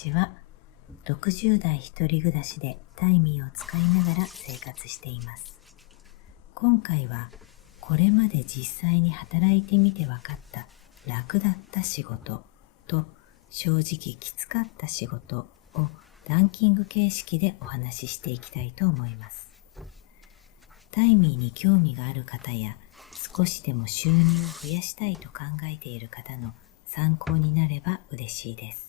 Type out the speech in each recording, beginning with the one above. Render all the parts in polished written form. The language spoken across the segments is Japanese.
ちは。60代一人暮らしでタイミーを使いながら生活しています。今回はこれまで実際に働いてみて分かった楽だった仕事と正直きつかった仕事をランキング形式でお話ししていきたいと思います。タイミーに興味がある方や少しでも収入を増やしたいと考えている方の参考になれば嬉しいです。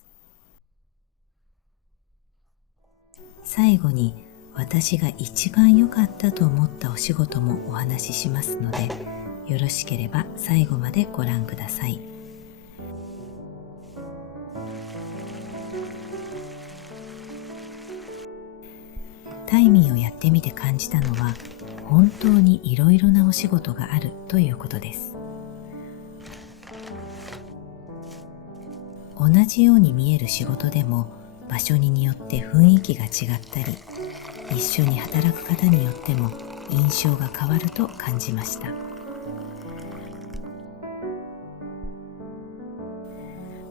最後に私が一番良かったと思ったお仕事もお話ししますので、よろしければ最後までご覧ください。タイミーをやってみて感じたのは、本当にいろいろなお仕事があるということです。同じように見える仕事でも場所によって雰囲気が違ったり、一緒に働く方によっても印象が変わると感じました。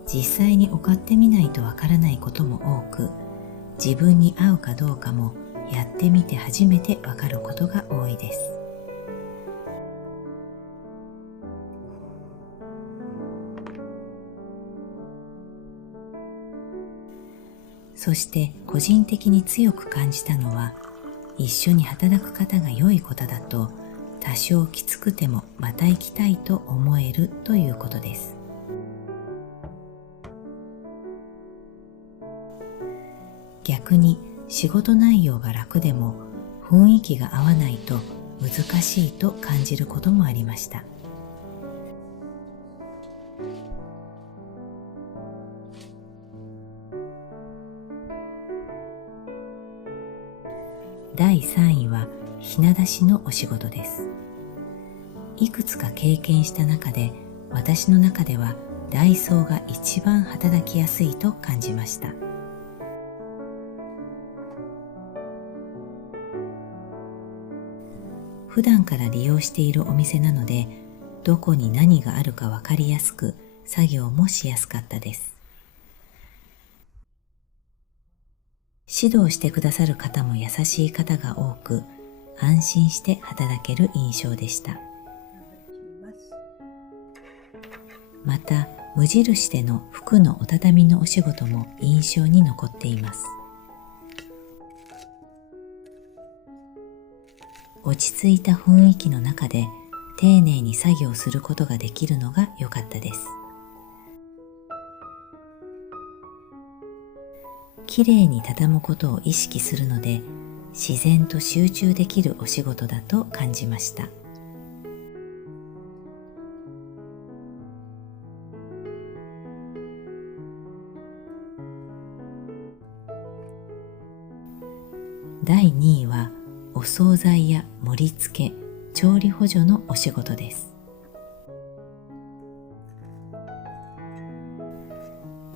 実際に行ってみないとわからないことも多く、自分に合うかどうかもやってみて初めてわかることが多いです。そして個人的に強く感じたのは、一緒に働く方が良いことだと多少きつくてもまた行きたいと思えるということです。逆に仕事内容が楽でも雰囲気が合わないと難しいと感じることもありました。第3位は品出しのお仕事です。いくつか経験した中で、私の中ではダイソーが一番働きやすいと感じました。普段から利用しているお店なので、どこに何があるかわかりやすく、作業もしやすかったです。指導してくださる方も優しい方が多く、安心して働ける印象でした。また、無印での服のお畳みのお仕事も印象に残っています。落ち着いた雰囲気の中で丁寧に作業することができるのが良かったです。きれいに畳むことを意識するので、自然と集中できるお仕事だと感じました。第2位はお惣菜や盛り付け、調理補助のお仕事です。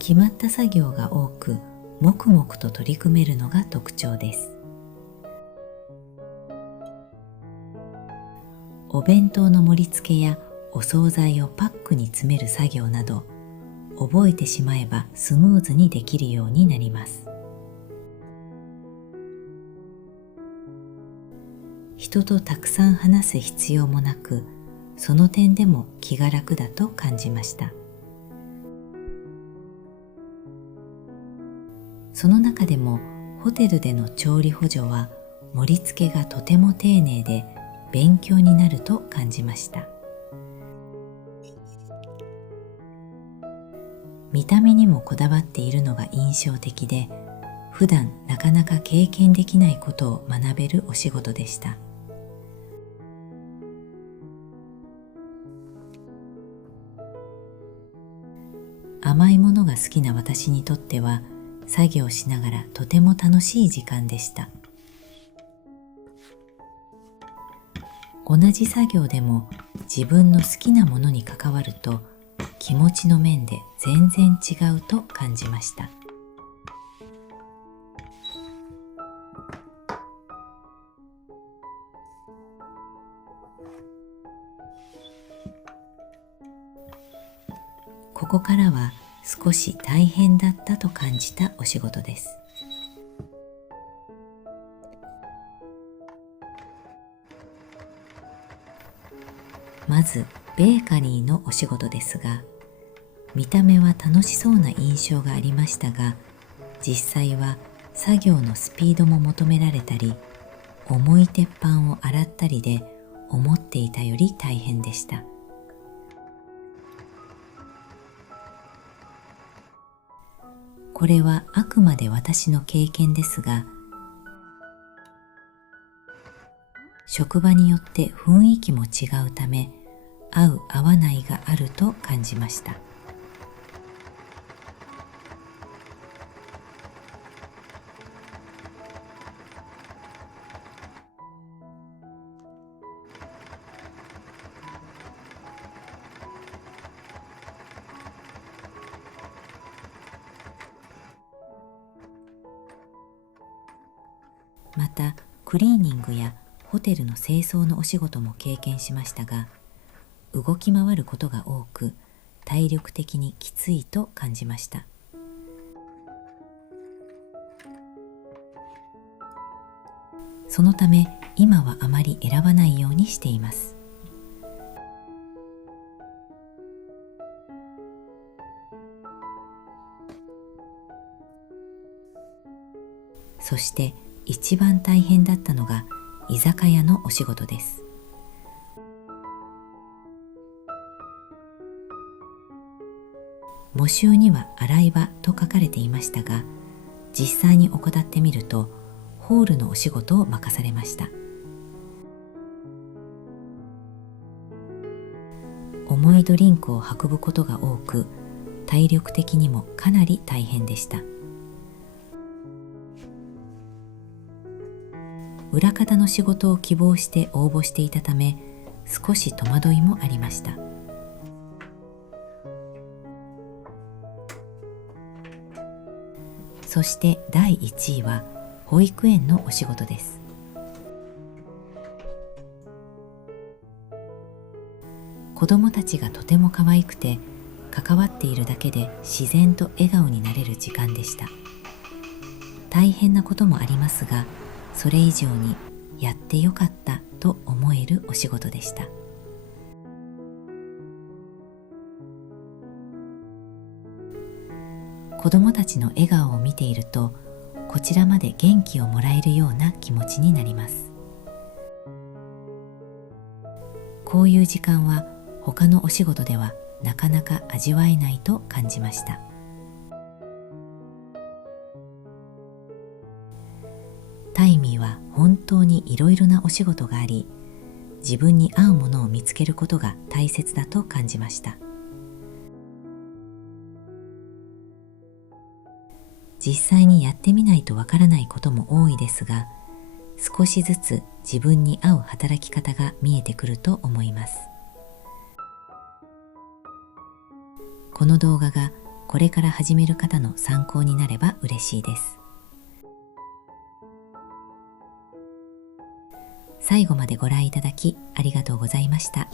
決まった作業が多く、黙々と取り組めるのが特徴です。お弁当の盛り付けやお惣菜をパックに詰める作業など、覚えてしまえばスムーズにできるようになります。人とたくさん話す必要もなく、その点でも気が楽だと感じました。その中でもホテルでの調理補助は盛り付けがとても丁寧で勉強になると感じました。見た目にもこだわっているのが印象的で、普段なかなか経験できないことを学べるお仕事でした。甘いものが好きな私にとっては、作業しながらとても楽しい時間でした。同じ作業でも自分の好きなものに関わると気持ちの面で全然違うと感じました。ここからは少し大変だったと感じたお仕事です。まずベーカリーのお仕事ですが、見た目は楽しそうな印象がありましたが、実際は作業のスピードも求められたり、重い鉄板を洗ったりで思っていたより大変でした。これはあくまで私の経験ですが、職場によって雰囲気も違うため、合う合わないがあると感じました。またクリーニングやホテルの清掃のお仕事も経験しましたが、動き回ることが多く体力的にきついと感じました。そのため今はあまり選ばないようにしています。そして一番大変だったのが居酒屋のお仕事です。募集には洗い場と書かれていましたが、実際に怠ってみるとホールのお仕事を任されました。重いドリンクを運ぶことが多く、体力的にもかなり大変でした。裏方の仕事を希望して応募していたため、少し戸惑いもありました。そして第1位は保育園のお仕事です。子どもたちがとても可愛くて、関わっているだけで自然と笑顔になれる時間でした。大変なこともありますが、それ以上にやってよかったと思えるお仕事でした。子どもたちの笑顔を見ていると、こちらまで元気をもらえるような気持ちになります。こういう時間は他のお仕事ではなかなか味わえないと感じました。タイミーは本当にいろいろなお仕事があり、自分に合うものを見つけることが大切だと感じました。実際にやってみないとわからないことも多いですが、少しずつ自分に合う働き方が見えてくると思います。この動画がこれから始める方の参考になれば嬉しいです。最後までご覧いただきありがとうございました。